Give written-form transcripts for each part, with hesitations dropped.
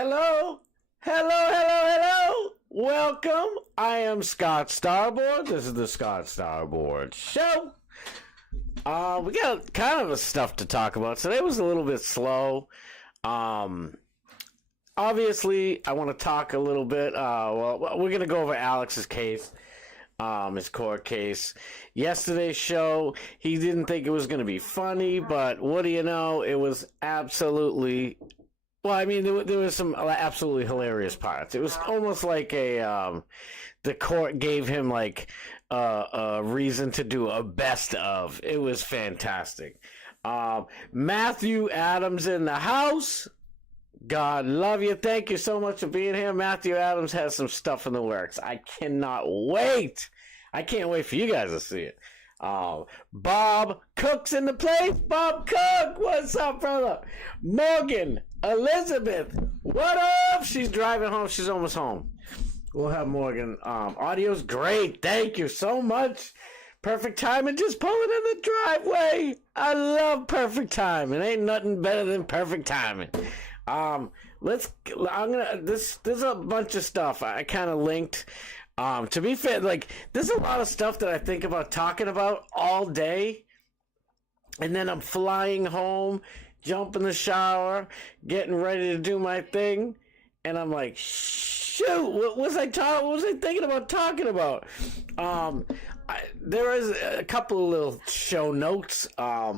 Hello, hello. Welcome. I am Scott Starboard. This is the Scott Starboard Show. We got kind of a stuff to talk about. Today was a little bit slow. Obviously, I want to talk a little bit. We're going to go over Alex's case, his court case. Yesterday's show, he didn't think it was going to be funny, but what do you know? It was absolutely... Well, I mean, there was some absolutely hilarious parts. It was almost like the court gave him like a reason to do a best of. It was fantastic. Matthew Adams in the house. God love you. Thank you so much for being here. Matthew Adams has some stuff in the works. I cannot wait. I can't wait for you guys to see it. Bob Cook's in the place. Bob Cook, what's up, brother? Morgan Elizabeth, what up? She's driving home. She's almost home. We'll have Morgan. Audio's great. Thank you so much. Perfect timing. Just pulling in the driveway. I love perfect timing. Ain't nothing better than perfect timing. There's a bunch of stuff I kind of linked. To be fair, like, there's a lot of stuff that I think about talking about all day, and then I'm flying home, jump in the shower, getting ready to do my thing, and I'm like, shoot, what was I thinking about talking about? There is a couple of little show notes. I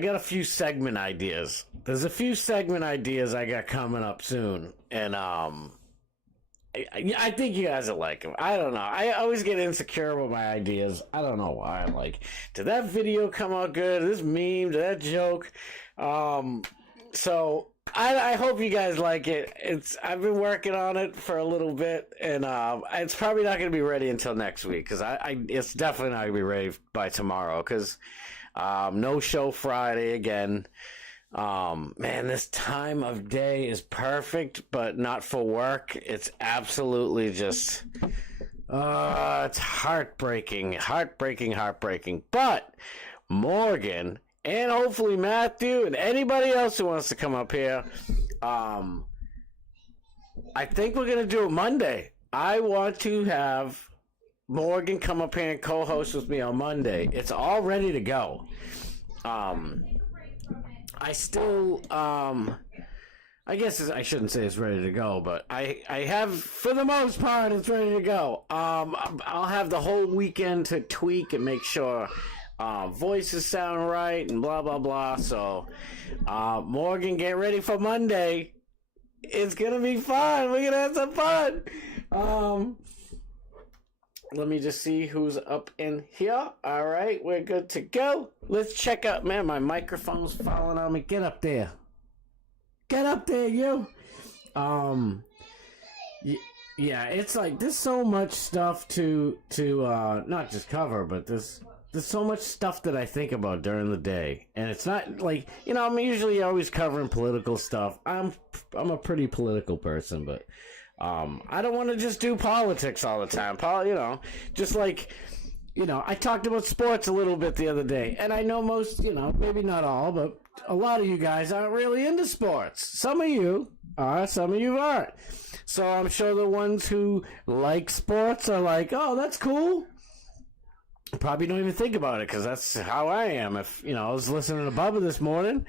got a few segment ideas. There's a few segment ideas I got coming up soon, and I think you guys will like them. I don't know. I always get insecure with my ideas. I don't know why. I'm like, did that video come out good? This meme? Did that joke? So I hope you guys like it. I've been working on it for a little bit, and it's probably not going to be ready until next week because it's definitely not going to be ready by tomorrow because no show Friday again. Man, this time of day is perfect, but not for work. It's absolutely just, it's heartbreaking. But Morgan and hopefully Matthew and anybody else who wants to come up here, I think we're going to do it Monday. I want to have Morgan come up here and co-host with me on Monday. It's all ready to go. I still, I guess I shouldn't say it's ready to go, but I have, for the most part, it's ready to go. I'll have the whole weekend to tweak and make sure voices sound right and blah, blah, blah. So, Morgan, get ready for Monday. It's going to be fun. We're going to have some fun. Let me just see who's up in here. All right, we're good to go. Let's check out. Man, my microphone's falling on me. Get up there. Get up there, you. Yeah, it's like there's so much stuff to not just cover, but there's so much stuff that I think about during the day, and it's not like, you know, I'm usually always covering political stuff. I'm a pretty political person, but. I don't want to just do politics all the time. Just like, I talked about sports a little bit the other day, and I know most, maybe not all, but a lot of you guys aren't really into sports. Some of you are, some of you aren't. So I'm sure the ones who like sports are like, oh, that's cool. Probably don't even think about it because that's how I am. If, I was listening to Bubba this morning,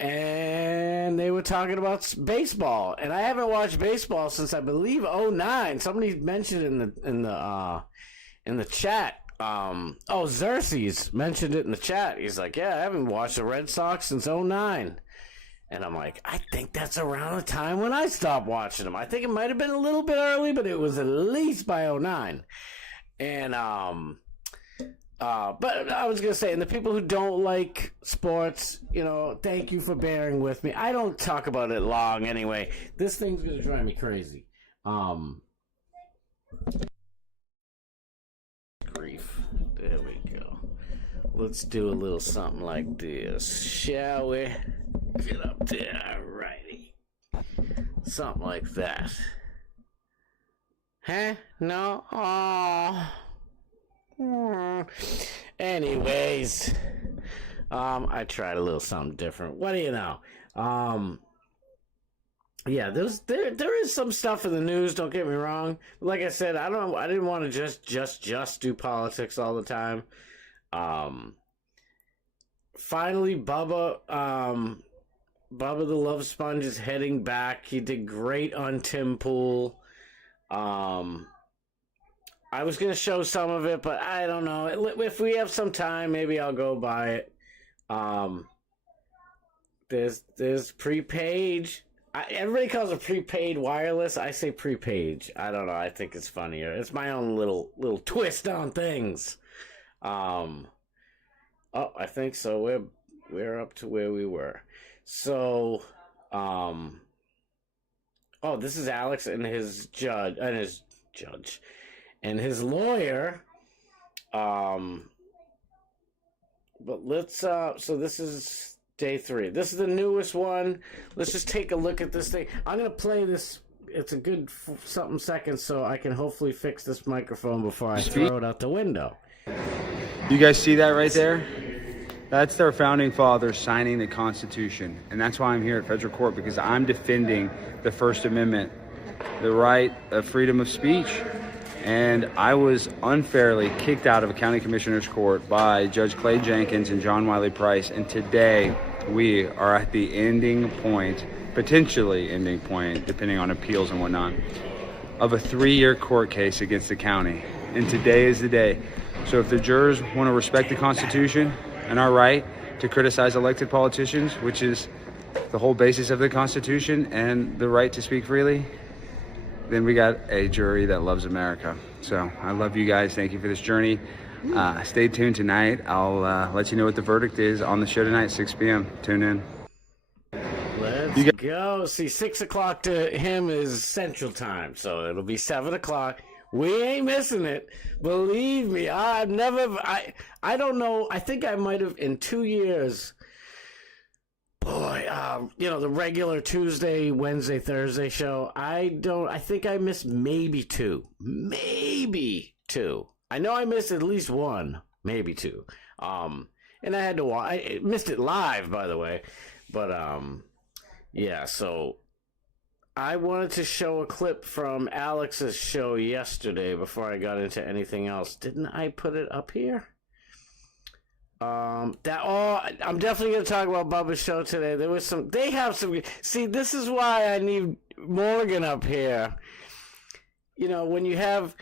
and they were talking about baseball, and I haven't watched baseball since I believe '09. Somebody mentioned in the chat. Xerxes mentioned it in the chat. He's like, "Yeah, I haven't watched the Red Sox since '09." And I'm like, I think that's around the time when I stopped watching them. I think it might have been a little bit early, but it was at least by '09. And but I was going to say, and the people who don't like sports, thank you for bearing with me. I don't talk about it long anyway. This thing's going to drive me crazy. Grief. There we go. Let's do a little something like this, shall we? Get up there. Alrighty. Something like that. Huh? No? Aww. Anyways, I tried a little something different. What do you know? Yeah, there is some stuff in the news. Don't get me wrong. Like I said, I didn't want to just do politics all the time. Finally, Bubba the Love Sponge is heading back. He did great on Tim Pool. I was gonna show some of it, but I don't know. If we have some time, maybe I'll go buy it. There's prepaid. Everybody calls it prepaid wireless. I say prepaid. I don't know. I think it's funnier. It's my own little twist on things. Oh, I think so. We're up to where we were. So, oh, this is Alex and his judge and his lawyer. But let's so this is day 3. This is the newest one. Let's just take a look at this thing. I'm gonna play this. It's a good something seconds, so I can hopefully fix this microphone before I throw it out the window. You guys see that right there? That's their founding fathers signing the Constitution, and that's why I'm here at federal court, because I'm defending the First Amendment, the right of freedom of speech. And I was unfairly kicked out of a county commissioner's court by Judge Clay Jenkins and John Wiley Price. And today we are at the ending point, potentially ending point, depending on appeals and whatnot, of a 3-year court case against the county. And today is the day. So if the jurors want to respect the Constitution and our right to criticize elected politicians, which is the whole basis of the Constitution, and the right to speak freely, then we got a jury that loves America. So I love you guys. Thank you for this journey. Stay tuned tonight. I'll let you know what the verdict is on the show tonight, 6 p.m. Tune in. Let's go. See, 6 o'clock to him is Central Time, so it'll be 7 o'clock. We ain't missing it. Believe me, I don't know. I think I might have in 2 years. Boy, the regular Tuesday, Wednesday, Thursday show, I think I missed maybe two. I know I missed at least one, maybe two. And I had to watch, I missed it live, by the way. But, yeah, so I wanted to show a clip from Alex's show yesterday before I got into anything else. Didn't I put it up here? I'm definitely going to talk about Bubba's show today. See, this is why I need Morgan up here. When you have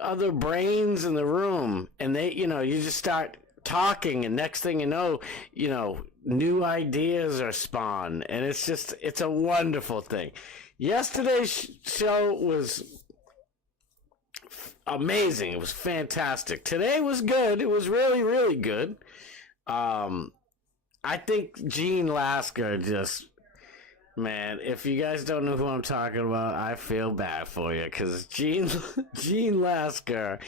other brains in the room and you just start talking, and next thing you know, new ideas are spawned, and it's a wonderful thing. Yesterday's show was amazing. It was fantastic. Today was good. It was really, really good. I think Gene Lasker man, if you guys don't know who I'm talking about, I feel bad for you, because Gene Lasker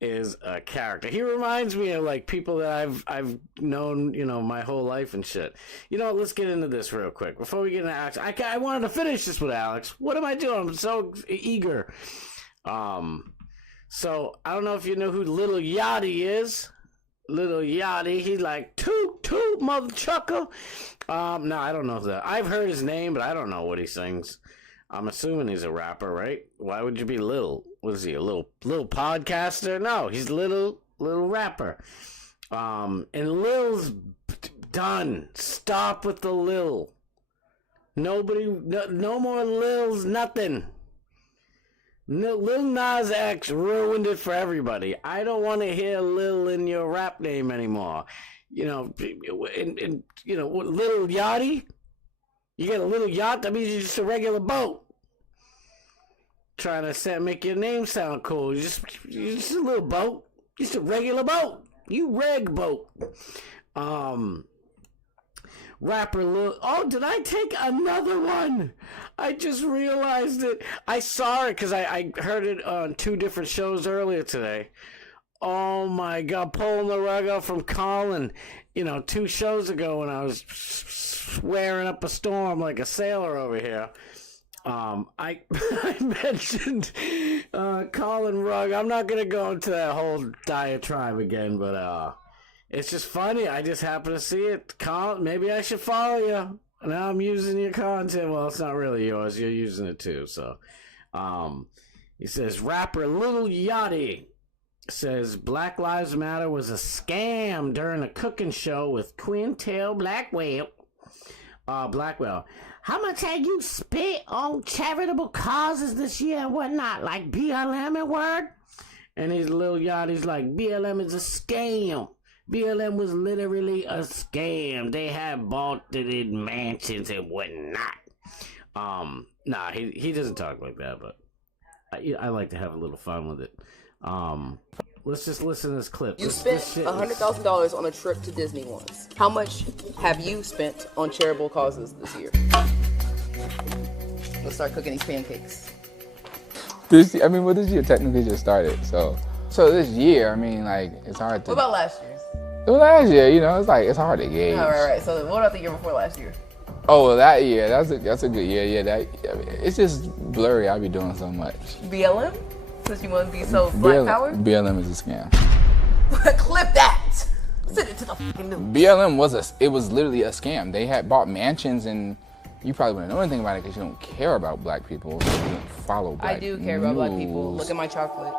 is a character. He reminds me of like people that I've known, my whole life and shit. Let's get into this real quick before we get into Alex. I wanted to finish this with Alex. What am I doing? I'm so eager. So, I don't know if you know who Little Yachty is. Little Yachty, he's like, toot, toot, mother chucker. No, I don't know that. I've heard his name, but I don't know what he sings. I'm assuming he's a rapper, right? Why would you be Lil? What is he, a little podcaster? No, he's little rapper. And Lil's done. Stop with the Lil. No more Lils, nothing. Lil Nas X ruined it for everybody. I don't want to hear Lil in your rap name anymore. Little Yachty? You get a little yacht, that means you're just a regular boat. Trying to make your name sound cool. You're just a little boat. Just a regular boat. You reg boat. Rapper Lil. Oh, did I take another one? I just realized it. I saw it because I heard it on 2 different shows earlier today. Oh my God, pulling the rug out from Colin. 2 shows ago when I was swearing up a storm like a sailor over here. I mentioned Colin Rugg. I'm not going to go into that whole diatribe again, but It's just funny. I just happen to see it. Maybe I should follow you. Now I'm using your content. Well, it's not really yours. You're using it too. So, he says, rapper Lil Yachty says Black Lives Matter was a scam during a cooking show with Quintel Blackwell. How much have you spent on charitable causes this year and whatnot, like BLM and word? And his Lil Yachty's like, BLM is a scam. BLM was literally a scam. They had bought it in mansions and whatnot. Nah, he doesn't talk like that, but I like to have a little fun with it. Let's just listen to this clip. You spent $100,000 on a trip to Disney once. How much have you spent on charitable causes this year? Let's start cooking these pancakes. This year technically just started, so this year, I mean, like, it's hard to. What about last year's? Well, last year, you know, it's hard to gauge. All right. So what about the year before last year? Oh, well, that year, that's a good year. Yeah, it's just blurry. I be doing so much. BLM? Since you want to be so black power? BLM is a scam. Clip that. Send it to the fucking news. BLM was literally a scam. They had bought mansions, and you probably wouldn't know anything about it because you don't care about black people. You don't follow black I do care about black people. Look at my chocolate.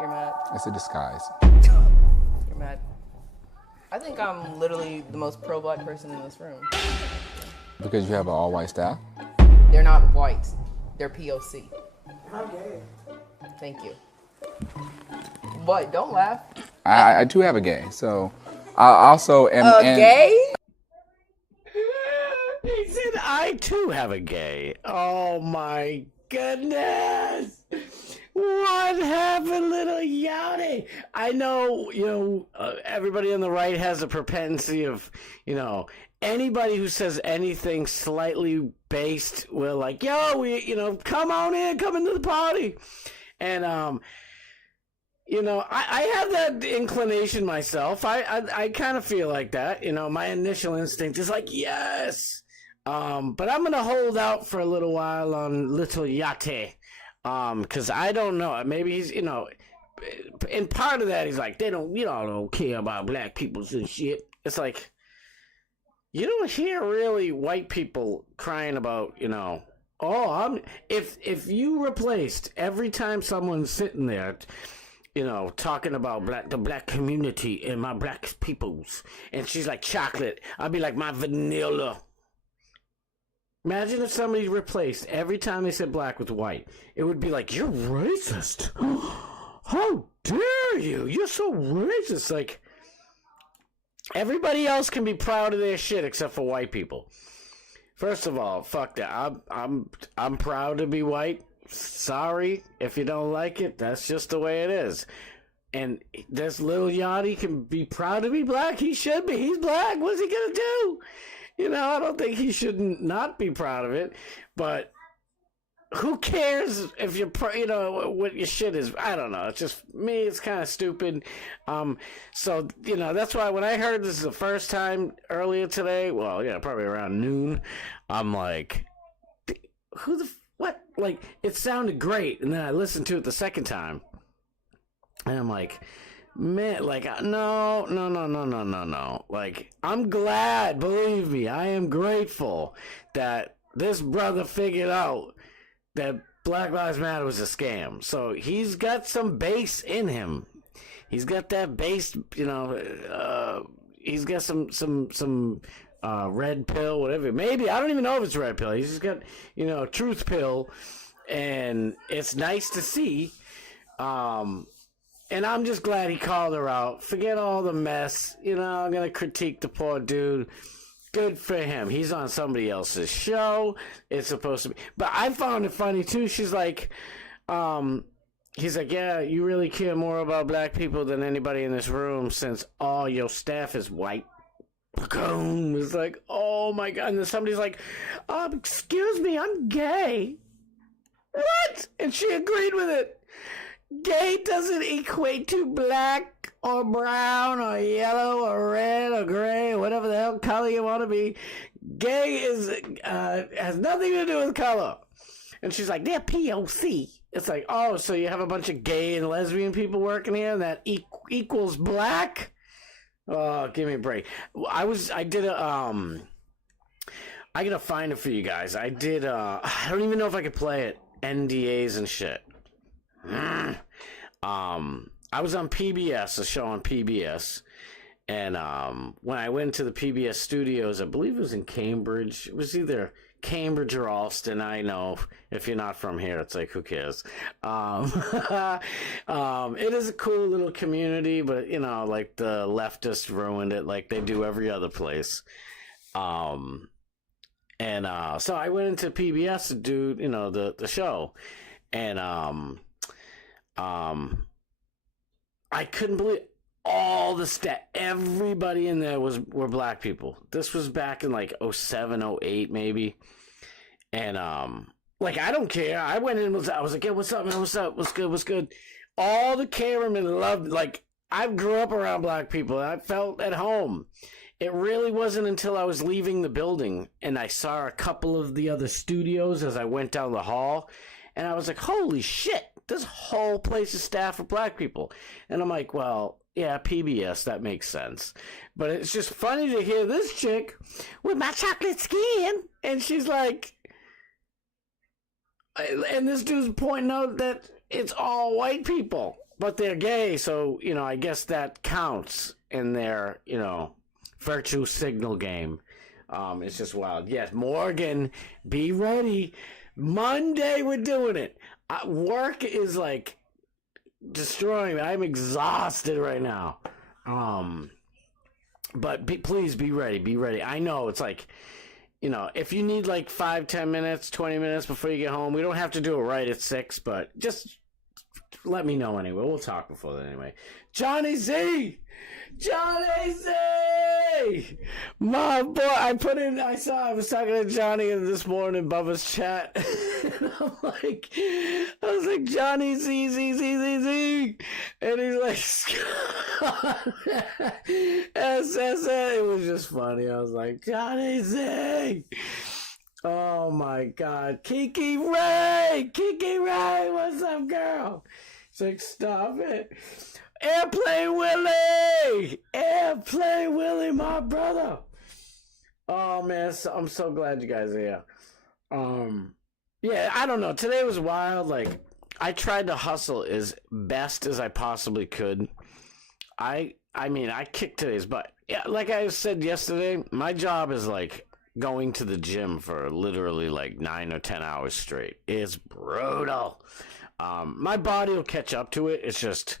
You're mad. It's a disguise. You're mad. I think I'm literally the most pro-black person in this room. Because you have an all-white staff? They're not white. They're POC. I'm gay. Thank you. But don't laugh. I do have a gay, so I also am. Gay? He said, I too have a gay. Oh my goodness. What happened, Little Yachty? I know, everybody on the right has a propensity of, anybody who says anything slightly based, we're like, yo, come on in, come into the party. And, I have that inclination myself. I kind of feel like that. My initial instinct is like, yes. But I'm going to hold out for a little while on Little Yachty. Because I don't know. Maybe he's, in part of that, he's like, y'all don't care about black people and shit. It's like, you don't hear really white people crying about, if you replaced every time someone's sitting there, talking about the black community and my black peoples, and she's like chocolate, I'd be like my vanilla. Imagine if somebody replaced every time they said black with white. It would be like, you're racist. How dare you? You're so racist. Like, everybody else can be proud of their shit except for white people. First of all, fuck that. I'm proud to be white. Sorry if you don't like it. That's just the way it is. And this Lil Yachty can be proud to be black. He should be. He's black. What's he gonna do? I don't think he should not be proud of it, but who cares if you're, what your shit is? I don't know. It's just me. It's kind of stupid. So, that's why when I heard this the first time earlier today, well, yeah, probably around noon, I'm like, what? Like, it sounded great. And then I listened to it the second time and I'm like, man, like, no. Like, I'm glad, believe me, I am grateful that this brother figured out that Black Lives Matter was a scam. So he's got some base in him. He's got that base, he's got some red pill, whatever. Maybe, I don't even know if it's red pill. He's just got, truth pill, and it's nice to see. And I'm just glad he called her out. Forget all the mess. I'm going to critique the poor dude. Good for him. He's on somebody else's show. It's supposed to be. But I found it funny, too. She's like, he's like, yeah, you really care more about black people than anybody in this room since all your staff is white. Boom. It's like, oh, my God. And then somebody's like, excuse me, I'm gay. What? And she agreed with it. Gay doesn't equate to black or brown or yellow or red or gray or whatever the hell color you want to be. Gay has nothing to do with color. And she's like, they're POC. It's like, oh, so you have a bunch of gay and lesbian people working here and that equals black? Oh, give me a break. I gotta find it for you guys. I don't even know if I could play it. NDAs and shit. I was on PBS, a show on PBS, and when I went to the PBS studios, I believe it was in Cambridge. It was either Cambridge or Alston. I know if you're not from here, it's like, who cares? It is a cool little community, but you know, like the leftists ruined it, like they do every other place. So I went into PBS to do, you know, the show, and I couldn't believe all the everybody in there were black people. This was back in like 07, 08 maybe. And like, I don't care. I went in, I was like, yeah, what's up, man? What's up? What's good? What's good? All the cameramen loved, like, I grew up around black people. I felt at home. It really wasn't until I was leaving the building and I saw a couple of the other studios as I went down the hall, and I was like, holy shit, this whole place is staffed with black people. And I'm like, well, yeah, PBS, that makes sense. But it's just funny to hear this chick with my chocolate skin, and she's like, and this dude's pointing out that it's all white people, but they're gay, so, you know, I guess that counts in their, you know, virtue signal game. It's just wild. Yes, Morgan, be ready. Monday we're doing it. Work is like destroying me. I'm exhausted right now. But please be ready. Be ready. I know it's like, you know, if you need like 5-10 minutes, 20 minutes before you get home, we don't have to do it right at 6, but just let me know anyway. We'll talk before that anyway. Johnny Z! Johnny Z! My boy, I was talking to Johnny this morning, Bubba's chat. And I was like, Johnny Z, Z, Z, Z, Z. And he's like, Scott. SSA. It was just funny. I was like, Johnny Z. Oh my God. Kiki Ray! Kiki Ray, what's up, girl? It's like, stop it. Airplane Willie! Airplane Willie, my brother. Oh man, I'm so glad you guys are here. Yeah, I don't know. Today was wild. Like, I tried to hustle as best as I possibly could. I mean, I kicked today's butt. Yeah, like I said yesterday, my job is like going to the gym for literally like 9 or 10 hours straight. It's brutal. My body will catch up to it. It's just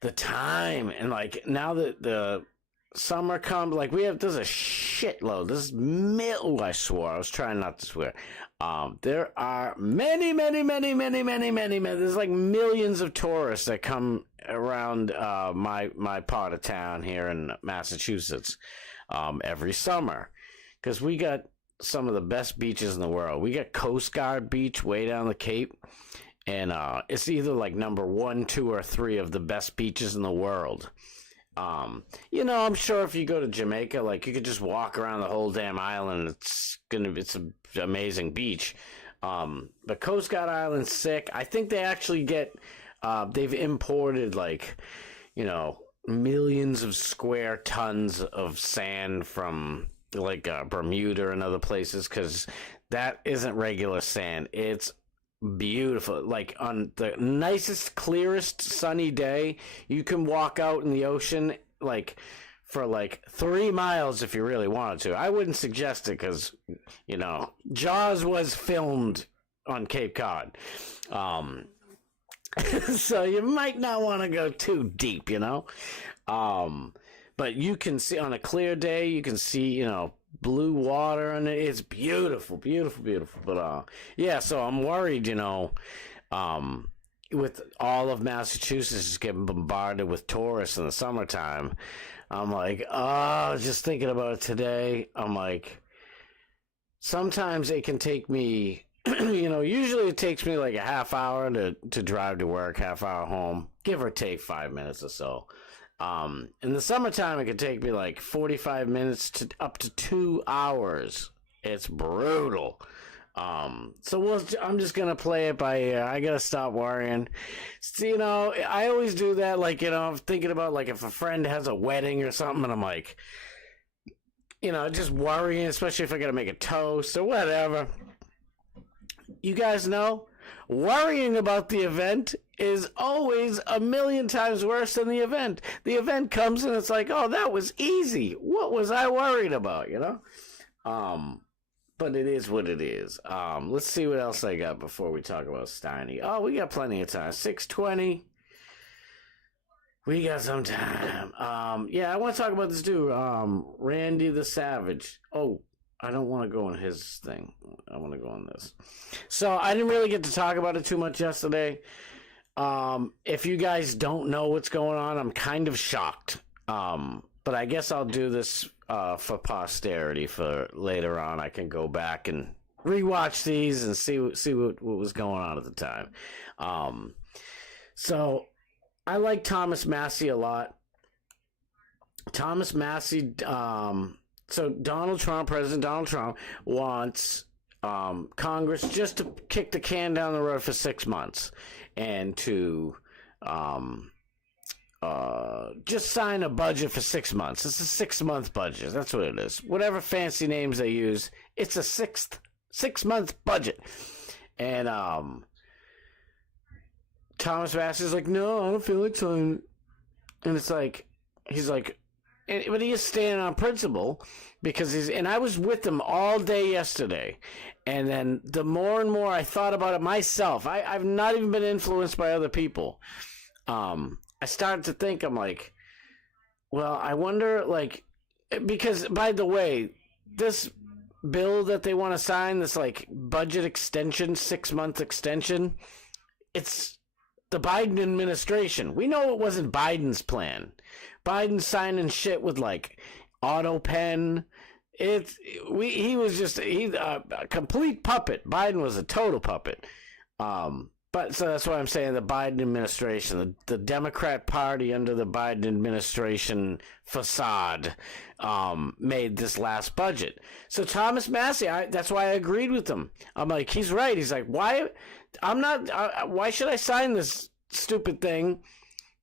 the time, and like now that the summer comes, like there's a shitload. I swore. I was trying not to swear. There are many. There's like millions of tourists that come around my part of town here in Massachusetts every summer, because we got some of the best beaches in the world. We got Coast Guard Beach way down the Cape. And it's either like number 1, 2, or 3 of the best beaches in the world. You know, I'm sure if you go to Jamaica, like you could just walk around the whole damn island. It's an amazing beach. But Coast Guard Island's sick. I think they actually they've imported like, you know, millions of square tons of sand from like Bermuda and other places, because that isn't regular sand. It's beautiful. Like on the nicest, clearest, sunny day, you can walk out in the ocean like for like 3 miles if you really wanted to. I wouldn't suggest it because, you know, Jaws was filmed on Cape Cod. So you might not want to go too deep, you know. But you can see on a clear day, you can see, you know, blue water, and it's beautiful. But yeah, so I'm worried, you know, with all of Massachusetts just getting bombarded with tourists in the summertime. I'm like, just thinking about it today. I'm like, sometimes it can take me, you know, usually it takes me like a half hour to drive to work, half hour home, give or take 5 minutes or so. In the summertime, it could take me like 45 minutes to up to 2 hours. It's brutal. So I'm just gonna play it by ear. I gotta stop worrying. So, I always do that. Like, I'm thinking about like if a friend has a wedding or something, and I'm like, just worrying, especially if I gotta make a toast or whatever. You guys know, worrying about the event is always a million times worse than the event. The event comes and it's like, oh, that was easy. What was I worried about? But it is what it is. Let's see what else I got before we talk about Steiny. Oh, we got plenty of time. 6:20. We got some time. I want to talk about this dude, Randy the Savage. Oh, I don't want to go on his thing. I want to go on this. So I didn't really get to talk about it too much yesterday. If you guys don't know what's going on, I'm kind of shocked. But I guess I'll do this for posterity for later on. I can go back and rewatch these and see what was going on at the time. So I like Thomas Massey a lot. Thomas Massey, so President Donald Trump wants Congress just to kick the can down the road for 6 months and to just sign a budget for 6 months. It's a 6-month budget. That's what it is. Whatever fancy names they use, it's a 6-month budget. And Thomas Massey's like, no, I don't feel like signing. And it's like, he's like, but he is standing on principle because and I was with him all day yesterday. And then the more and more I thought about it myself, I've not even been influenced by other people. I started to think, I'm like, well, I wonder, like, because by the way, this bill that they want to sign, this like budget extension, 6-month extension, it's the Biden administration. We know it wasn't Biden's plan. Biden's signing shit with like auto pen. He was just a complete puppet. Biden was a total puppet. But so that's why I'm saying the Biden administration, the Democrat Party under the Biden administration facade, made this last budget. So Thomas Massey, that's why I agreed with him. I'm like, he's right. He's like, why? Why should I sign this stupid thing?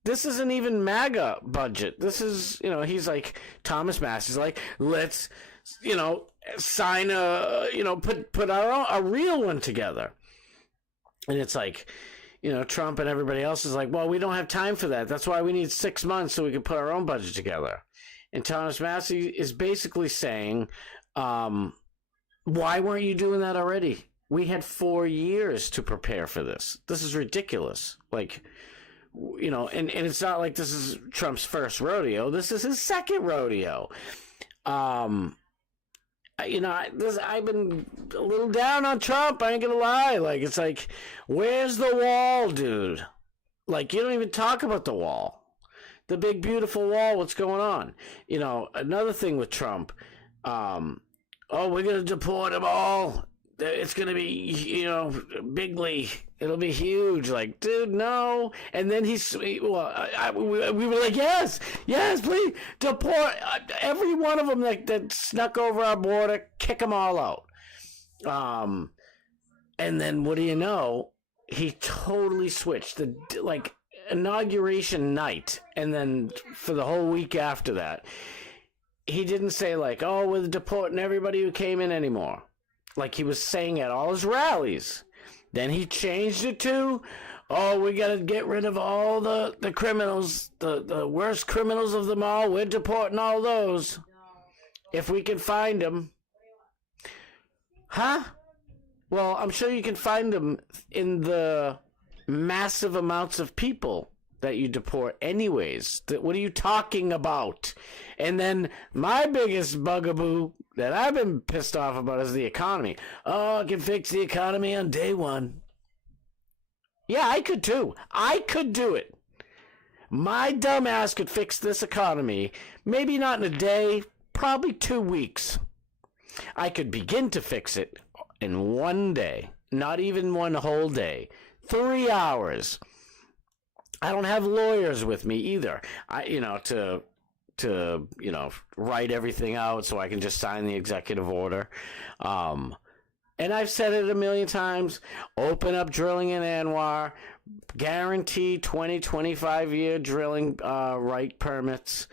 This isn't even MAGA budget. This is, he's like, Thomas Massey's like, let's, sign put a real one together. And it's like, Trump and everybody else is like, well, we don't have time for that. That's why we need 6 months so we can put our own budget together. And Thomas Massey is basically saying, why weren't you doing that already? We had 4 years to prepare for this. This is ridiculous. Like, and it's not like this is Trump's first rodeo. This is his second rodeo. I've been a little down on Trump. I ain't gonna lie. Like, it's like, where's the wall, dude? Like, you don't even talk about the wall, the big beautiful wall. What's going on? Another thing with Trump. We're gonna deport them all. It's gonna be, bigly. It'll be huge. Like, dude, no. And then we were like, yes, please deport every one of them that snuck over our border. Kick them all out. And then what do you know? He totally switched the inauguration night, and then for the whole week after that, he didn't say like, oh, we're deporting everybody who came in anymore. Like he was saying at all his rallies. Then he changed it to, oh, we got to get rid of all the criminals, the worst criminals of them all. We're deporting all those if we can find them. Huh? Well, I'm sure you can find them in the massive amounts of people that you deport anyways. What are you talking about? And then my biggest bugaboo that I've been pissed off about is the economy. Oh, I can fix the economy on day one. Yeah, I could too. I could do it. My dumb ass could fix this economy. Maybe not in a day, probably 2 weeks. I could begin to fix it in 1 day. Not even 1 whole day. 3 hours. I don't have lawyers with me either. To write everything out so I can just sign the executive order. And I've said it a million times, open up drilling in Anwar, guarantee 20, 25-year drilling right permits.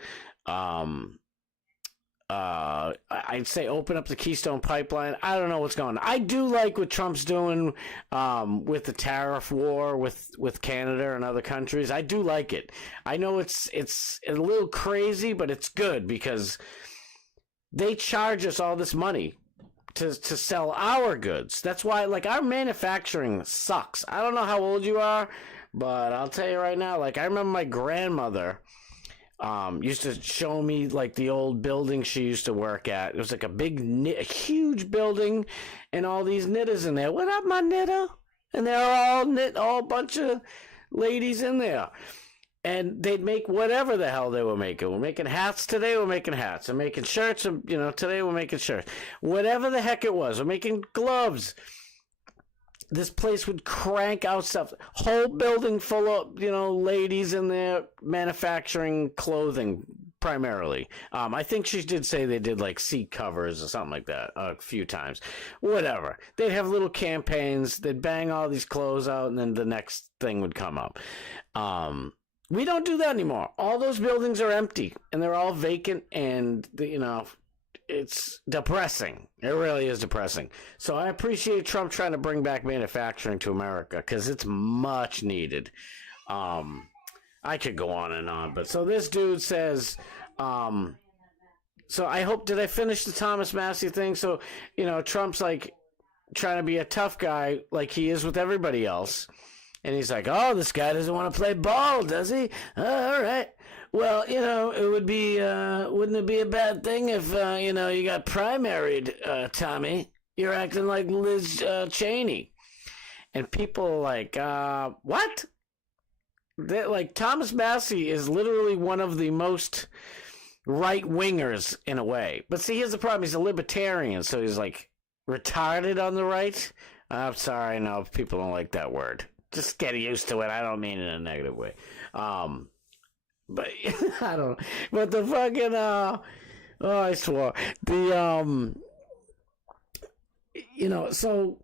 I'd say open up the Keystone Pipeline. I don't know what's going on. I do like what Trump's doing with the tariff war with Canada and other countries. I do like it. I know it's a little crazy, but it's good because they charge us all this money to sell our goods. That's why, like, our manufacturing sucks. I don't know how old you are, but I'll tell you right now, like, I remember my grandmother used to show me, like, the old building she used to work at. It was like a huge building and all these knitters in there. What up, my knitter? And they're all a bunch of ladies in there. And they'd make whatever the hell they were making. We're making hats today, we're making hats. I'm making shirts, today we're making shirts. Whatever the heck it was, we're making gloves. This place would crank out stuff. Whole building full of, ladies in there manufacturing clothing primarily. I think she did say they did like seat covers or something like that a few times. Whatever. They'd have little campaigns. They'd bang all these clothes out and then the next thing would come up. We don't do that anymore. All those buildings are empty and they're all vacant and, it's depressing. It really is depressing. So I appreciate Trump trying to bring back manufacturing to America because it's much needed. I could go on and on. But so this dude says, so I hope, did I finish the Thomas Massey thing? So, Trump's like trying to be a tough guy like he is with everybody else. And he's like, oh, this guy doesn't want to play ball, does he? All right. Well, it would be, wouldn't it be a bad thing if, you got primaried, Tommy? You're acting like Liz Cheney. And people are like, what? Like, Thomas Massey is literally one of the most right-wingers in a way. But see, here's the problem. He's a libertarian, so he's, like, retarded on the right. I'm sorry, no, people don't like that word. Just get used to it. I don't mean it in a negative way. But I don't know. But the fucking I swore. The so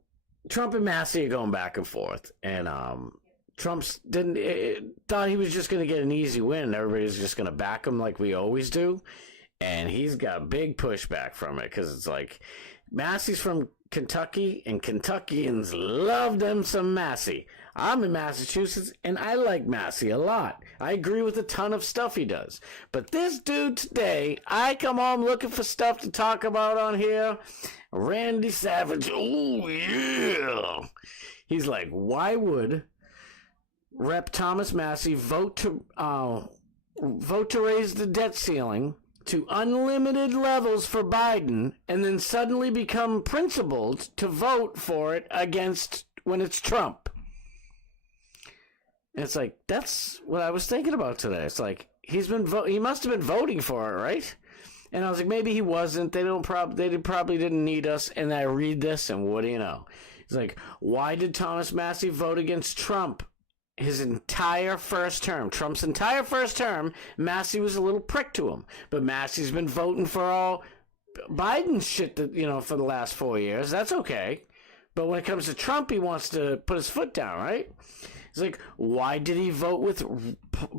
Trump and Massey are going back and forth, and Trump's thought he was just going to get an easy win. Everybody's just going to back him like we always do, and he's got big pushback from it because it's like Massey's from Kentucky, and Kentuckians love them some Massey. I'm in Massachusetts, and I like Massey a lot. I agree with a ton of stuff he does. But this dude today, I come home looking for stuff to talk about on here. Randy Savage, oh yeah. He's like, why would Rep. Thomas Massey vote to raise the debt ceiling to unlimited levels for Biden and then suddenly become principled to vote for it against when it's Trump? And it's like, that's what I was thinking about today. It's like, he must have been voting for it, right? And I was like, maybe he wasn't. They probably didn't need us. And I read this, and what do you know? It's like, why did Thomas Massey vote against Trump his entire first term? Trump's entire first term, Massey was a little prick to him. But Massey's been voting for all Biden shit that, for the last 4 years. That's okay. But when it comes to Trump, he wants to put his foot down, right? It's like, why did he vote with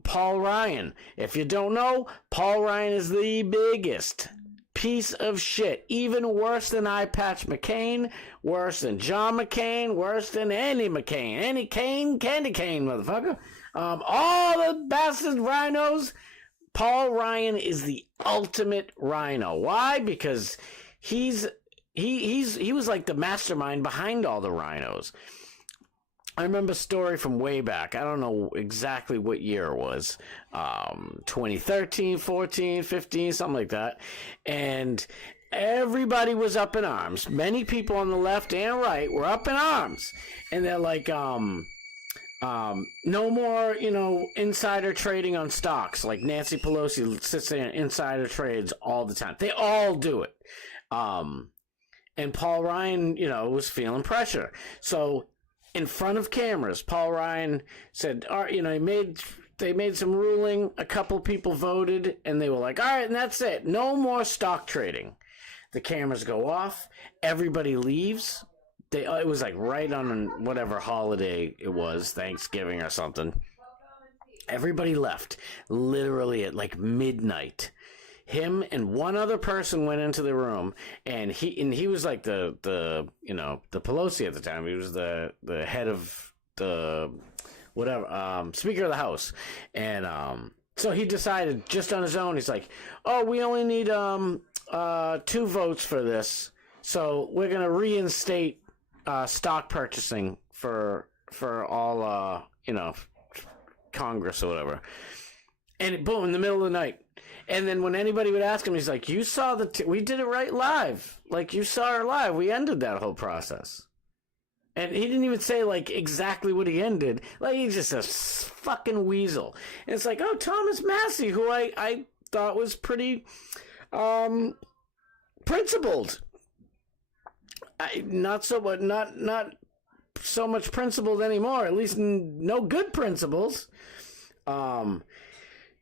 Paul Ryan? If you don't know, Paul Ryan is the biggest piece of shit. Even worse than Eye Patch McCain, worse than John McCain, worse than any McCain. Any Cain, candy cane, motherfucker. All the bastard rhinos, Paul Ryan is the ultimate rhino. Why? Because he was like the mastermind behind all the rhinos. I remember a story from way back. I don't know exactly what year it was. 2013, 14, 15, something like that. And everybody was up in arms. Many people on the left and right were up in arms. And they're like, no more, insider trading on stocks. Like Nancy Pelosi sits there and insider trades all the time. They all do it. And Paul Ryan, was feeling pressure. So in front of cameras, Paul Ryan said, all right, they made some ruling. A couple people voted, and they were like, all right, and that's it. No more stock trading. The cameras go off. Everybody leaves. it was like right on whatever holiday it was, Thanksgiving or something. Everybody left literally at like midnight. Him and one other person went into the room, and he was like the Pelosi at the time. He was the head of the whatever Speaker of the House, and so he decided just on his own. He's like, "Oh, we only need 2 votes for this, so we're gonna reinstate stock purchasing for all Congress or whatever." And boom, in the middle of the night. And then when anybody would ask him, he's like, "You saw we did it right live. Like, you saw it live. We ended that whole process." And he didn't even say, like, exactly what he ended. Like, he's just a fucking weasel. And it's like, oh, Thomas Massey, who I thought was pretty principled. Not so much principled anymore. At least no good principles.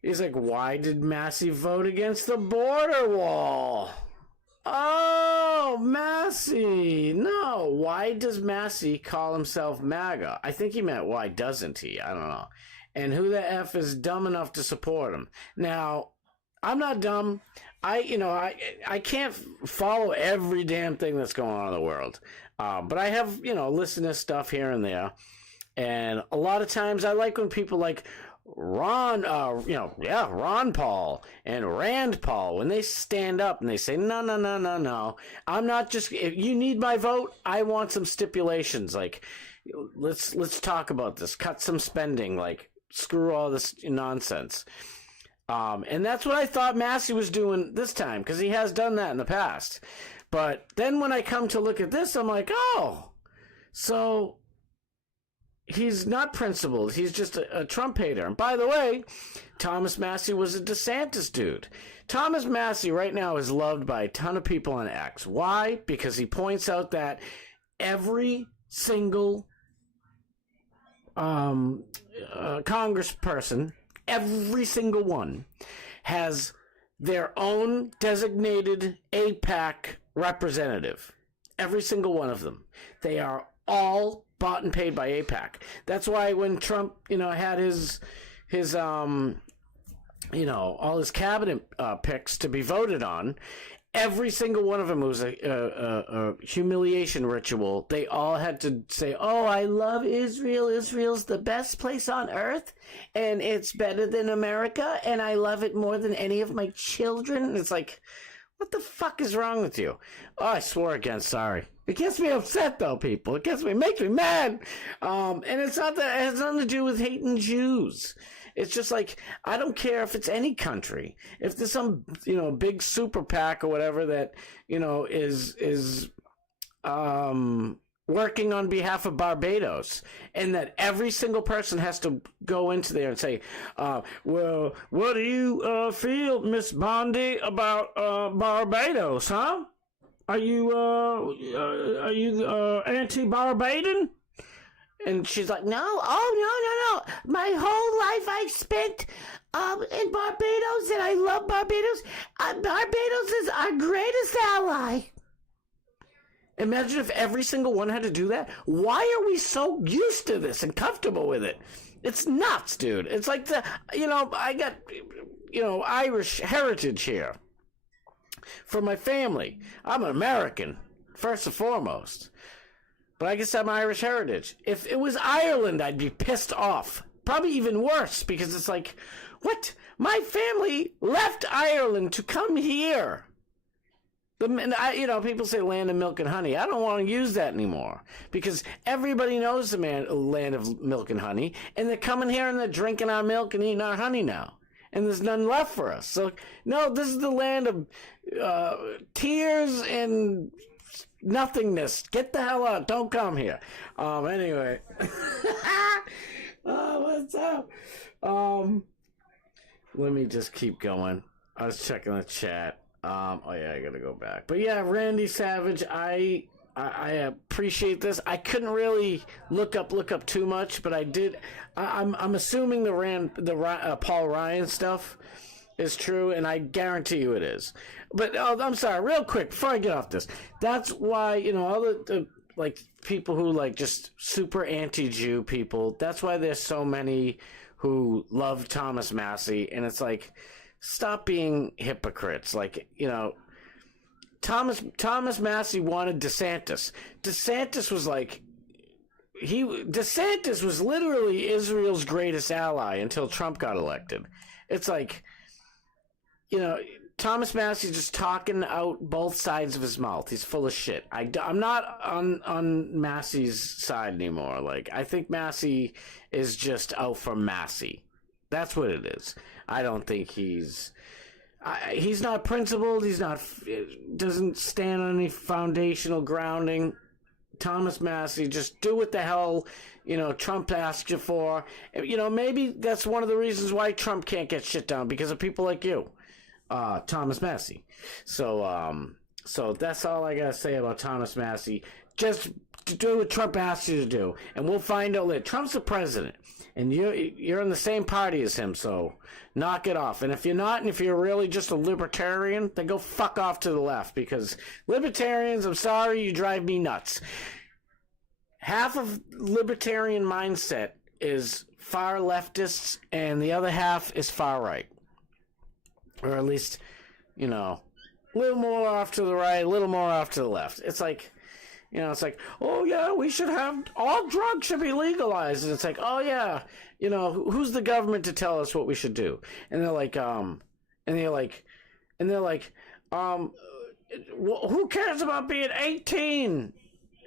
He's like, why did Massey vote against the border wall? Oh, Massey. No, why does Massey call himself MAGA? I think he meant, why doesn't he? I don't know. And who the F is dumb enough to support him? Now, I'm not dumb. I can't follow every damn thing that's going on in the world. But I have, listen to stuff here and there. And a lot of times I like when people like Ron Paul and Rand Paul, when they stand up and they say, no, I'm not just, if you need my vote, I want some stipulations. Like, let's talk about this, cut some spending, like, screw all this nonsense. And that's what I thought Massey was doing this time, because he has done that in the past. But then when I come to look at this, I'm like, oh, so he's not principled. He's just a Trump hater. And by the way, Thomas Massey was a DeSantis dude. Thomas Massey right now is loved by a ton of people on X. Why? Because he points out that every single congressperson, every single one, has their own designated AIPAC representative. Every single one of them. They are all bought and paid by AIPAC. That's why when Trump, had his all his cabinet picks to be voted on, every single one of them was a humiliation ritual. They all had to say, "Oh, I love Israel. Israel's the best place on earth, and it's better than America, and I love it more than any of my children." And it's like, what the fuck is wrong with you? Oh, I swore again. Sorry. It gets me upset, though, people. It makes me mad. And it's not that, it has nothing to do with hating Jews. It's just like, I don't care if it's any country. If there's some, big super PAC or whatever that, is working on behalf of Barbados, and that every single person has to go into there and say, well, what do you feel, Miss Bondi, about Barbados, huh? Are you anti-Barbadan? And she's like, no, no. My whole life I've spent in Barbados, and I love Barbados. Barbados is our greatest ally. Imagine if every single one had to do that. Why are we so used to this and comfortable with it? It's nuts, dude. It's like I got, Irish heritage here. For my family. I'm an American, first and foremost. But I guess I'm Irish heritage. If it was Ireland, I'd be pissed off. Probably even worse, because it's like, what? My family left Ireland to come here. People say land of milk and honey. I don't want to use that anymore, because everybody knows the land of milk and honey, and they're coming here and they're drinking our milk and eating our honey now. And there's none left for us. So, no, this is the land of tears and nothingness. Get the hell out. Don't come here. Anyway. What's up? Let me just keep going. I was checking the chat. I gotta go back. But yeah, Randy Savage, I appreciate this. I couldn't really look up too much, but I did. I'm assuming the Paul Ryan stuff is true, and I guarantee you it is. But I'm sorry, real quick before I get off this. That's why all the like people who like just super anti-Jew people. That's why there's so many who love Thomas Massey, and it's like, stop being hypocrites. Like, you know, Thomas Massey wanted DeSantis. DeSantis was like, DeSantis was literally Israel's greatest ally until Trump got elected. It's like, you know, Thomas Massey just talking out both sides of his mouth. He's full of shit. I'm not on Massey's side anymore. Like, I think Massey is just out for Massey. That's what it is. I don't think he's not principled. He's not, doesn't stand on any foundational grounding. Thomas Massey, just do what the hell, you know, Trump asked you for. You know, maybe that's one of the reasons why Trump can't get shit done, because of people like you, Thomas Massey. So that's all I gotta say about Thomas Massey. Just do what Trump asked you to do, and we'll find out later. Trump's the president, and you're in the same party as him, so knock it off. And if you're not, and if you're really just a libertarian, then go fuck off to the left, because libertarians, I'm sorry, you drive me nuts. Half of libertarian mindset is far leftists, and the other half is far right. Or at least, you know, a little more off to the right, a little more off to the left. It's like, you know, it's like, oh yeah, we should have, all drugs should be legalized. And it's like, oh yeah, you know, who's the government to tell us what we should do? And they're like, who cares about being 18?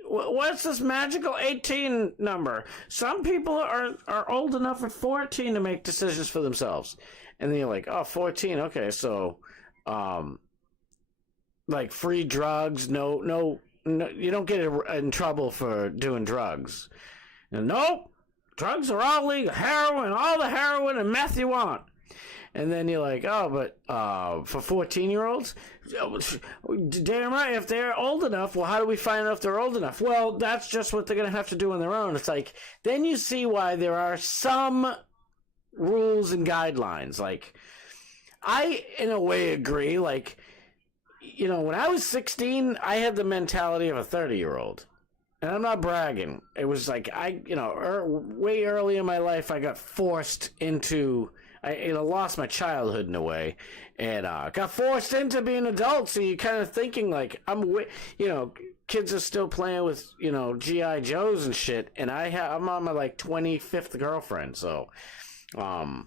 What's this magical 18 number? Some people are old enough at 14 to make decisions for themselves. And then you're like, oh, 14, okay, so, like, free drugs, no, you don't get in trouble for doing drugs. And nope, drugs are all legal, heroin, all the heroin and meth you want. And then you're like, oh, but for 14-year-olds? Damn right, if they're old enough, well, how do we find out if they're old enough? Well, that's just what they're going to have to do on their own. It's like, then you see why there are some rules and guidelines. Like, I, in a way, agree. Like, you know, when I was 16, I had the mentality of a 30-year-old. And I'm not bragging. It was like, way early in my life, I got forced into, I lost my childhood in a way, and got forced into being an adult. So you're kind of thinking like, kids are still playing with, G.I. Joes and shit, and I'm on my like 25th girlfriend. So, and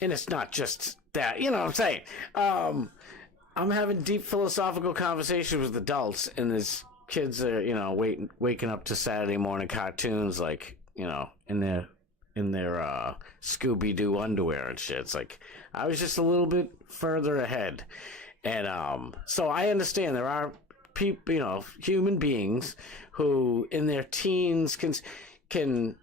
it's not just that, you know what I'm saying. I'm having deep philosophical conversations with adults, and there's kids are, waking up to Saturday morning cartoons, like, in their Scooby-Doo underwear and shit. It's like, I was just a little bit further ahead. And so I understand there are people, human beings who in their teens can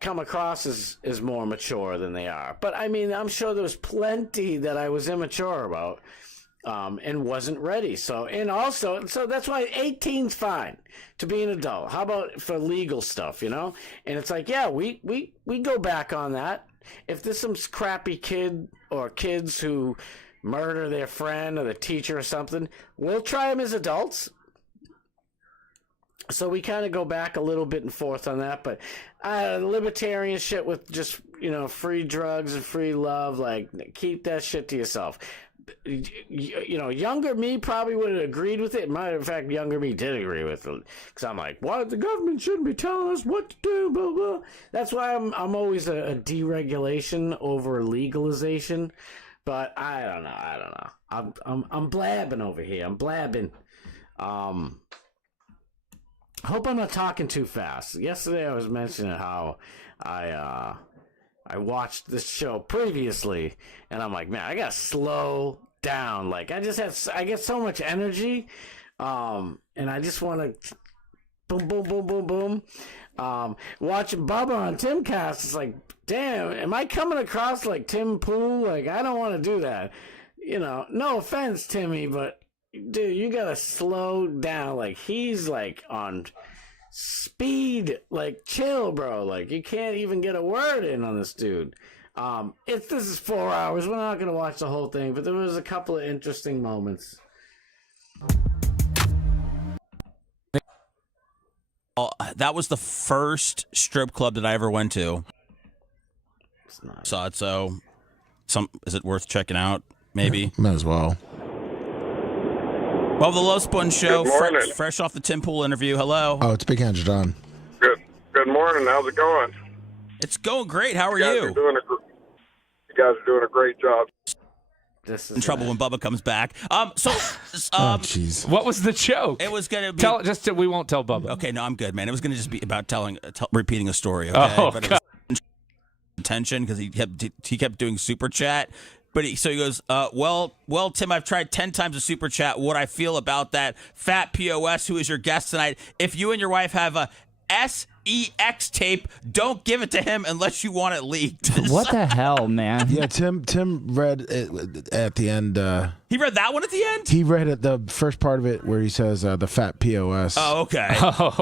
come across as more mature than they are. But I mean, I'm sure there was plenty that I was immature about. And wasn't ready. So that's why 18's fine to be an adult. How about for legal stuff, And it's like, yeah, we go back on that. If there's some crappy kid or kids who murder their friend or the teacher or something, we'll try them as adults. So we kind of go back a little bit and forth on that, but libertarian shit with just, free drugs and free love, like, keep that shit to yourself. Younger me probably would have agreed with it. Matter of fact, younger me did agree with it, because I'm like, what? The government shouldn't be telling us what to do, blah blah. That's why I'm always a deregulation over legalization. But I don't know. I'm blabbing over here. I'm blabbing. Hope I'm not talking too fast. Yesterday I was mentioning how I watched this show previously, and I'm like, man, I gotta slow down. Like, I get so much energy, and I just want to boom, boom, boom, boom, boom. Watching Bubba on Timcast, it's like, damn, am I coming across like Tim Pool? Like, I don't want to do that. No offense, Timmy, but dude, you gotta slow down. Like, he's like on speed, like, chill, bro. Like, you can't even get a word in on this dude. This is 4 hours. We're not gonna watch the whole thing, but there was a couple of interesting moments. that was the first strip club that I ever went to. Saw it, so is it worth checking out? Maybe. Might as well. Well, the Low Spoon Show, Good morning. fresh off the Tim Pool interview. Hello. Oh, it's Big Hands John. Good morning. How's it going? It's going great. How are You you? guys are doing a great job. This is In trouble when Bubba comes back. Oh, jeez. What was the joke? It was gonna be. We won't tell Bubba. Okay, no, I'm good, man. It was gonna just be about repeating a story. Okay, Oh, but it was attention because he kept doing super chat. But he goes, well, Tim, I've tried 10 times a super chat. What I feel about that fat POS who is your guest tonight? If you and your wife have a SEX tape, don't give it to him unless you want it leaked. What the hell, man? Yeah, Tim read it at the end. He read that one at the end? He read it, the first part of it where he says the fat POS. Oh, okay.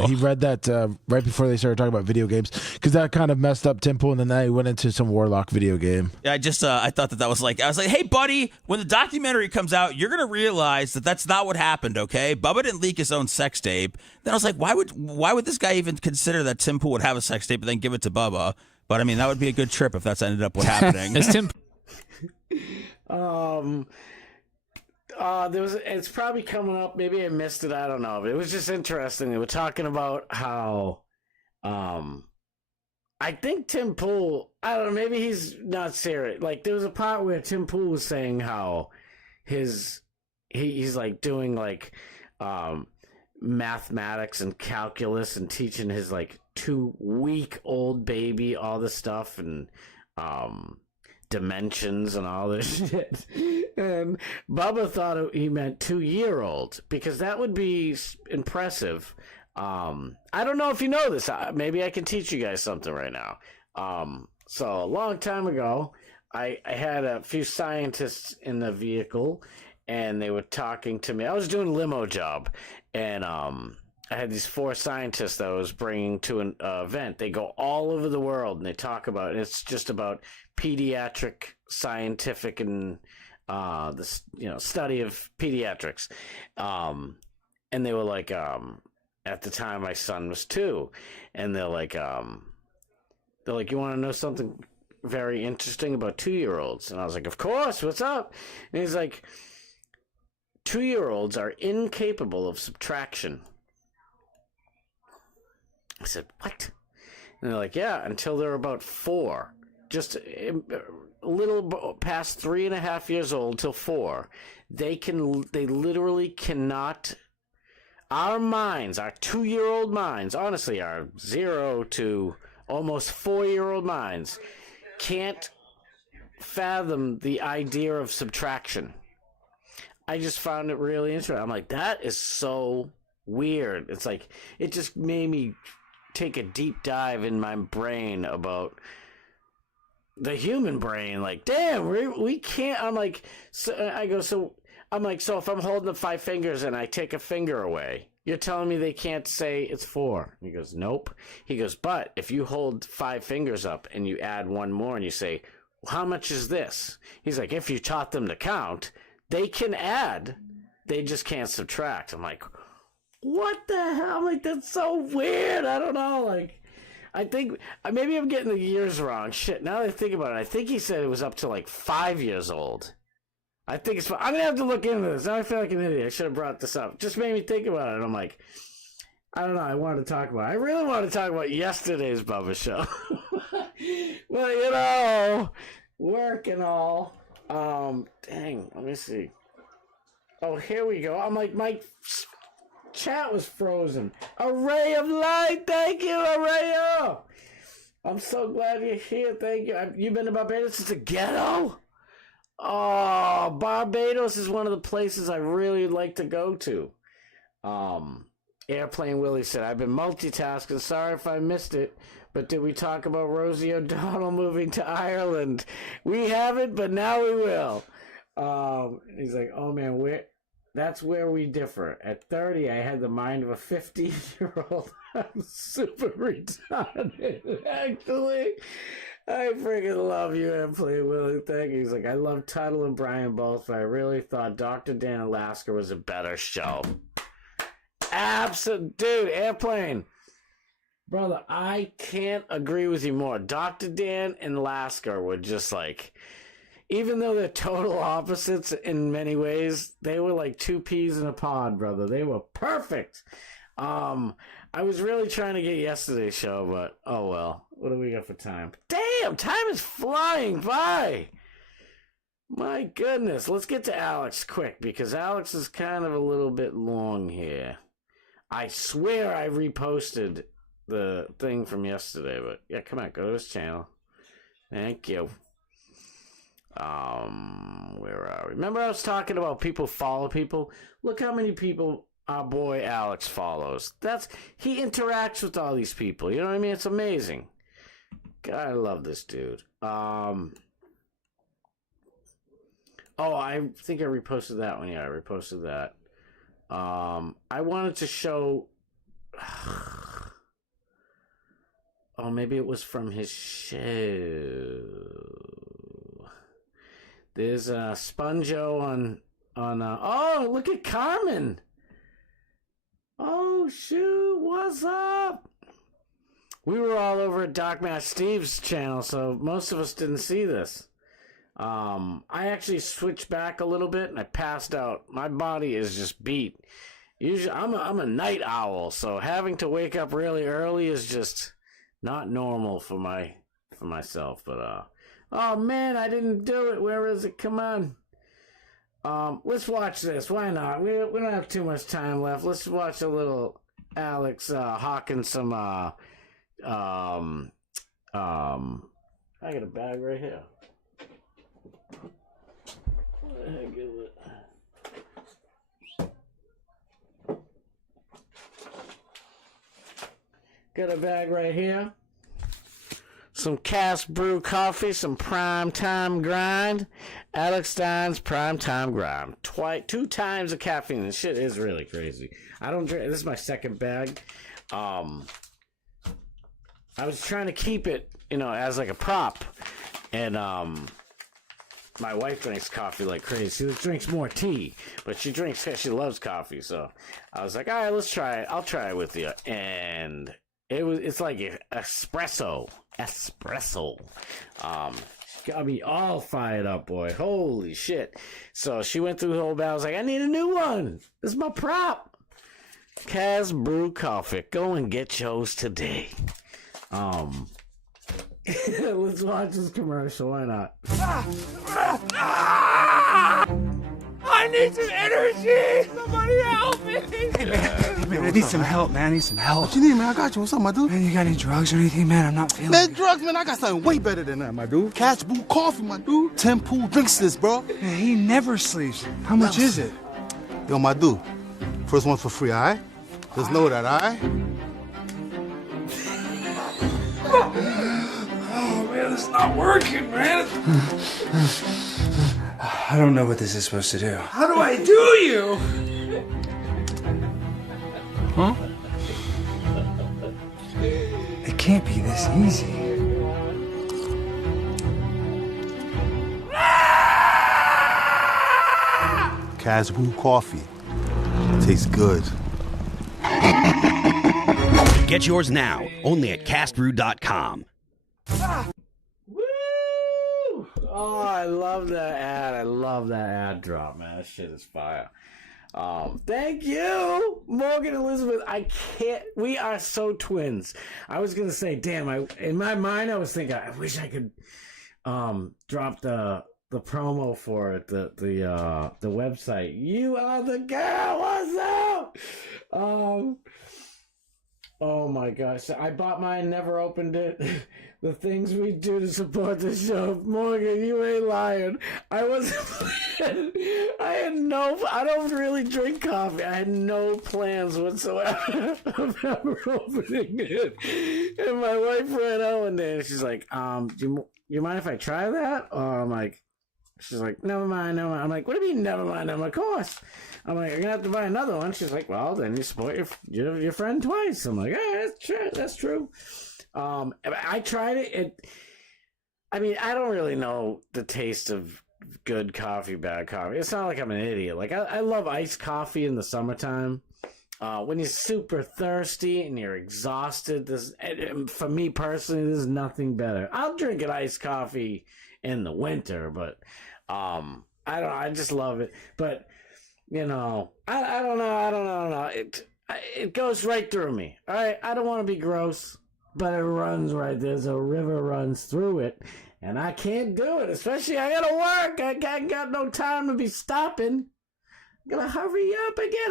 He read that right before they started talking about video games because that kind of messed up Temple, and then he went into some Warlock video game. I just I thought that was like, I was like, hey, buddy, when the documentary comes out, you're going to realize that that's not what happened, okay? Bubba didn't leak his own sex tape. Then I was like, why would this guy even consider that Tim Pool would have a sex tape and then give it to Bubba? But, I mean, that would be a good trip if that's ended up what happening. Is Tim... it's probably coming up. Maybe I missed it. I don't know. But it was just interesting. They were talking about how, I think Tim Pool, I don't know, maybe he's not serious. Like, there was a part where Tim Pool was saying how he's like doing like, mathematics and calculus and teaching his like 2-week-old baby all this stuff and, dimensions and all this shit. And Bubba thought he meant 2-year-old because that would be impressive. I don't know if you know this. Maybe I can teach you guys something right now. So a long time ago, I had a few scientists in the vehicle and they were talking to me. I was doing a limo job and I had these 4 scientists that I was bringing to an event. They go all over the world and they talk about it. It's just about pediatric scientific and study of pediatrics. And they were like, at the time my son was 2, and they're like, you want to know something very interesting about 2-year-olds? And I was like, of course, what's up? And he's like, 2-year-olds are incapable of subtraction. I said, what? And they're like, yeah, until they're about 4. Just a little past 3.5 years old till 4. They literally cannot. Our minds, our 2-year-old minds, honestly, our 0 to almost 4-year-old minds can't fathom the idea of subtraction. I just found it really interesting. I'm like, that is so weird. It's like, it just made me take a deep dive in my brain about the human brain. Like, damn, we can't. I'm like, so if I'm holding up 5 fingers and I take a finger away, you're telling me they can't say it's 4? He goes, nope. He goes, but if you hold 5 fingers up and you add 1 more and you say, how much is this? He's like, if you taught them to count, they can add. They just can't subtract. I'm like, what the hell? I'm like, that's so weird. I don't know. Like, I think maybe I'm getting the years wrong. Shit. Now that I think about it, I think he said it was up to like 5 years old. I think it's. I'm gonna have to look into this. Now I feel like an idiot. I should have brought this up. Just made me think about it. I'm like, I don't know. I wanted to talk about it. I really wanted to talk about yesterday's Bubba show. Well, work and all. Dang. Let me see. Oh, here we go. I'm like, my chat was frozen. A ray of light. Thank you, Arrayo. I'm so glad you're here. Thank you. You've been to Barbados since the ghetto? Oh, Barbados is one of the places I really like to go to. Airplane Willie said, I've been multitasking. Sorry if I missed it. But did we talk about Rosie O'Donnell moving to Ireland? We haven't, but now we will. He's like, oh man, that's where we differ. At 30, I had the mind of a 50-year-old. I'm super retarded, actually. I freaking love you, Airplane Willie. Thank you. He's like, I love Tuttle and Brian both, but I really thought Dr. Dan Alaska was a better show. Absolute, dude, Airplane. Brother, I can't agree with you more. Dr. Dan and Lasker were just like, even though they're total opposites in many ways, they were like two peas in a pod, brother. They were perfect. I was really trying to get yesterday's show, but oh well. What do we got for time? Damn, time is flying by. My goodness. Let's get to Alex quick, because Alex is kind of a little bit long here. I swear I reposted the thing from yesterday, but yeah, come on, go to his channel. Thank you. Where are we? Remember I was talking about people follow people? Look how many people our boy Alex follows. He interacts with all these people. You know what I mean? It's amazing. God, I love this dude. Oh, I think I reposted that one. Yeah, I reposted that. I wanted to show. Oh, maybe it was from his show. There's Sponjo on. Oh, look at Carmen. Oh shoot! What's up? We were all over at Doc Mash Steve's channel, so most of us didn't see this. I actually switched back a little bit and I passed out. My body is just beat. Usually, I'm a night owl, so having to wake up really early is just not normal for myself. But oh man, I didn't do it. Where is it? Come on. Let's watch this. Why not? We don't have too much time left. Let's watch a little Alex hawking some I got a bag right here. What the heck is it? Got a bag right here. Some Cast Brew coffee, some Prime Time Grind. Alex Stein's Prime Time Grind. 2 times the caffeine. This shit is really crazy. I don't drink. This is my second bag. I was trying to keep it, as like a prop. And my wife drinks coffee like crazy. She drinks more tea, but she loves coffee. So I was like, all right, let's try it. I'll try it with you. And it's like espresso. Got me all fired up, boy. Holy shit. So she went through the whole bag. I was like, I need a new one. This is my prop. Cas Brew Coffee. Go and get yours today. Let's watch this commercial. Why not? I need some energy! Somebody help me! Hey, man, I need some help, man. I need some help. What you need, man? I got you. What's up, my dude? Man, you got any drugs or anything, man? I'm not feeling Man, good. drugs, man. I got something way better than that, my dude. Cash Brew Coffee, my dude. 10 pool drinks this, bro. Man, he never sleeps. How much is it? Yo, my dude. First one for free, all right? Just know that, all right? Oh, man, it's not working, man. I don't know what this is supposed to do. How do I do you? Huh? It can't be this easy. Cash Brew Coffee. Tastes good. Get yours now, only at castbrew.com. Woo! Oh, I love that ad. I love that ad drop, man. That shit is fire. Thank you, Morgan Elizabeth. I can't. We are so twins. I was gonna say, damn. In my mind, I was thinking, I wish I could drop the promo for it. The website. You are the girl. What's up? Oh my gosh. I bought mine, never opened it. The things we do to support the show. Morgan, you ain't lying. I don't really drink coffee. I had no plans whatsoever of ever opening it. And my wife ran out one day and she's like, do you mind if I try that? I'm like, she's like, never mind. I'm like, what do you mean, never mind? I'm like, of course. I'm like, you're going to have to buy another one. She's like, well, then you support your friend twice. I'm like, that's true. I tried it. I don't really know the taste of good coffee, bad coffee. It's not like I'm an idiot. Like, I love iced coffee in the summertime. when you're super thirsty and you're exhausted, for me personally, there's nothing better. I'll drink an iced coffee in the winter, but I don't know, I just love it. But I don't know. It goes right through me. All right, I don't want to be gross, but it runs right. There's a river runs through it, and I can't do it. Especially I gotta work. I got no time to be stopping. I gotta hurry up and get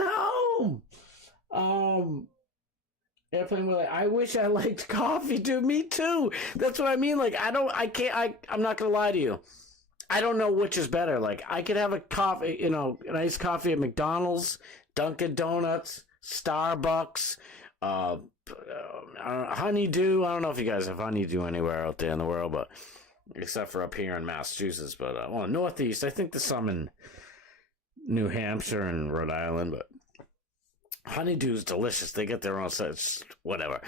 home. Airplane Willie, I wish I liked coffee, dude. Me too. That's what I mean. Like, I'm not gonna lie to you. I don't know which is better. Like, I could have a coffee, an iced coffee at McDonald's, Dunkin' Donuts, Starbucks, Honeydew. I don't know if you guys have Honeydew anywhere out there in the world, but except for up here in Massachusetts. But Northeast, I think there's some in New Hampshire and Rhode Island, but Honeydew's delicious. They get their own sets, whatever.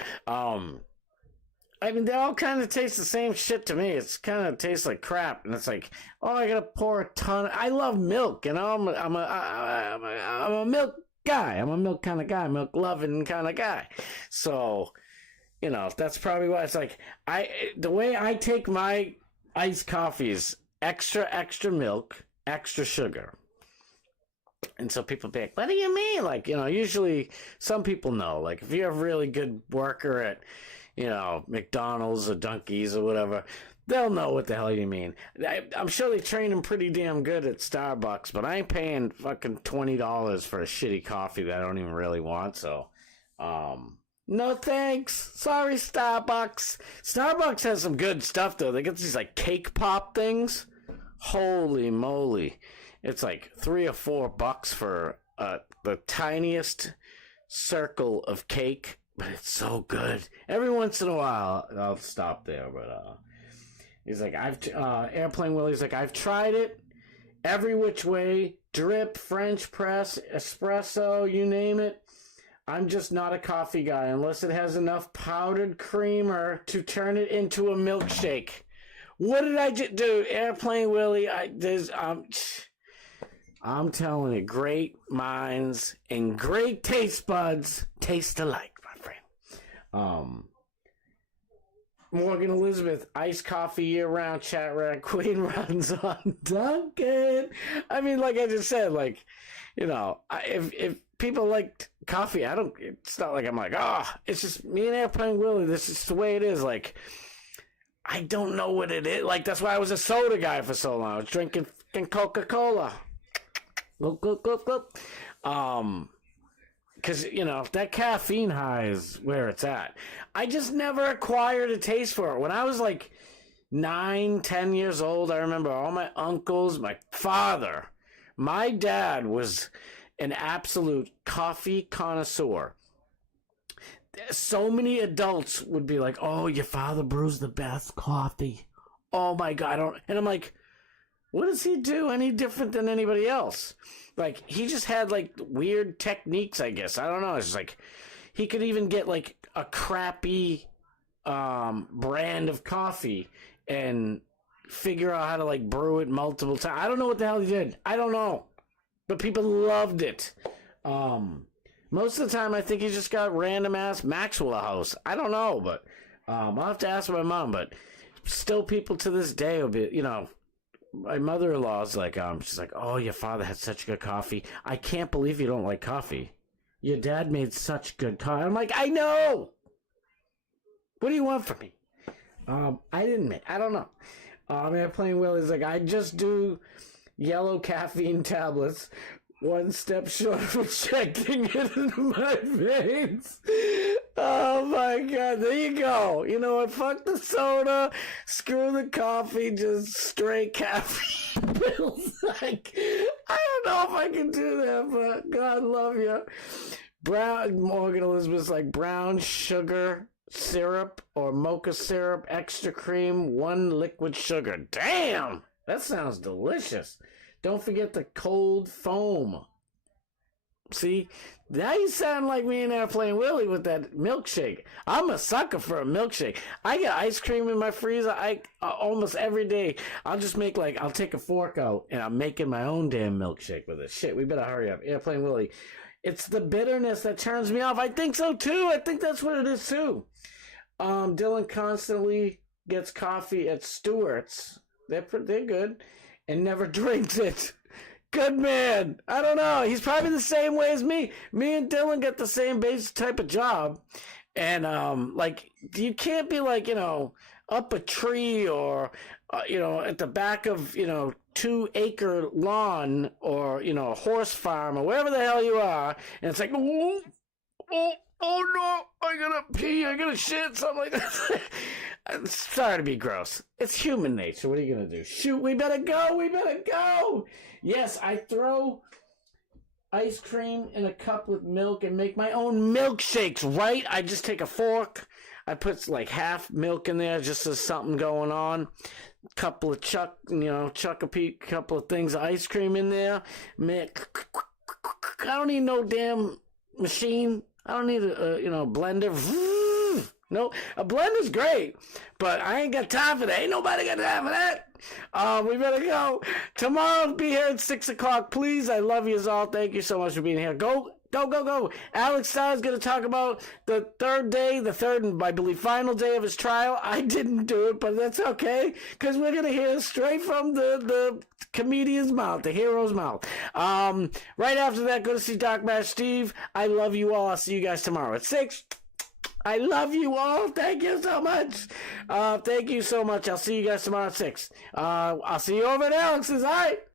I mean, they all kind of taste the same shit to me. It's kind of tastes like crap, and it's like, oh, I gotta pour a ton. I love milk, I'm a milk guy. I'm a milk kind of guy, milk loving kind of guy. So, that's probably why it's like the way I take my iced coffees, extra milk, extra sugar. And so people be like, what do you mean? Like, usually some people know. Like, if you're a really good worker at, McDonald's or Dunkies or whatever, they'll know what the hell you mean. I'm sure they train them pretty damn good at Starbucks, but I ain't paying fucking $20 for a shitty coffee that I don't even really want. So, no thanks. Sorry, Starbucks. Starbucks has some good stuff, though. They get these, like, cake pop things. Holy moly. It's like $3 or $4 for the tiniest circle of cake, but it's so good. Every once in a while, I'll stop there, but he's like, Airplane Willie's like, I've tried it every which way, drip, French press, espresso, you name it. I'm just not a coffee guy unless it has enough powdered creamer to turn it into a milkshake. What did I just do, Airplane Willie? I'm telling you, great minds and great taste buds taste alike, my friend. Morgan Elizabeth, iced coffee year-round, chat rat queen runs on Dunkin'. I mean, like I just said, like, if people like coffee, it's not like I'm like, it's just me and Airplane Willie, this is the way it is. Like, I don't know what it is. Like, that's why I was a soda guy for so long. I was drinking Coca-Cola. Look. Because, that caffeine high is where it's at. I just never acquired a taste for it. When I was like 9, 10 years old, I remember all my uncles, my father, my dad was an absolute coffee connoisseur. So many adults would be like, oh, your father brews the best coffee. Oh, my God. And I'm like, what does he do any different than anybody else? Like, he just had, like, weird techniques, I guess. I don't know. It's just like, he could even get, like, a crappy brand of coffee and figure out how to, like, brew it multiple times. I don't know what the hell he did. I don't know. But people loved it. Most of the time, I think he just got random-ass Maxwell House. I don't know, but I'll have to ask my mom. But still, people to this day will be, my mother-in-law's like, she's like, oh, your father had such good coffee. I can't believe you don't like coffee. Your dad made such good coffee. I'm like, I know. What do you want from me? I don't know. Airplane Willie's like, I just do yellow caffeine tablets. One step short of injecting it into my veins. Oh my God, there you go. You know what? Fuck the soda, screw the coffee, just straight caffeine pills. Like, I don't know if I can do that, but God love you. Morgan Elizabeth's like brown sugar syrup or mocha syrup, extra cream, 1 liquid sugar. Damn, that sounds delicious. Don't forget the cold foam. See, now you sound like me and Airplane Willie with that milkshake. I'm a sucker for a milkshake. I got ice cream in my freezer. Almost every day. I'll just make I'll take a fork out and I'm making my own damn milkshake with it. Shit, we better hurry up. Airplane Willie, It's the bitterness that turns me off. I think so too. I think that's what it is too. Dylan constantly gets coffee at Stewart's. They're good, and never drinks it. Good man. I don't know. He's probably the same way as me. Me and Dylan get the same basic type of job, and like you can't be like up a tree or at the back of 2-acre lawn or a horse farm or wherever the hell you are, and it's like oh no, I gotta pee, I gotta shit, something like that. Sorry to be gross. It's human nature. What are you gonna do? Shoot, we better go. Yes, I throw ice cream in a cup with milk and make my own milkshakes, right? I just take a fork, I put like half milk in there just as something going on. Couple of chuck a peek, couple of things of ice cream in there. I don't need no damn machine. I don't need a blender. No, a blender's great, but I ain't got time for that. Ain't nobody got time for that. We better go. Tomorrow, be here at 6 o'clock, please. I love you all. Thank you so much for being here. Go. Alex Stein's going to talk about the third and, I believe, final day of his trial. I didn't do it, but that's okay, because we're going to hear straight from the comedian's mouth, the hero's mouth. Right after that, go to see Doc Mash Steve. I love you all. I'll see you guys tomorrow at 6. I love you all. Thank you so much. Thank you so much. I'll see you guys tomorrow at 6. I'll see you over at Alex's. All right.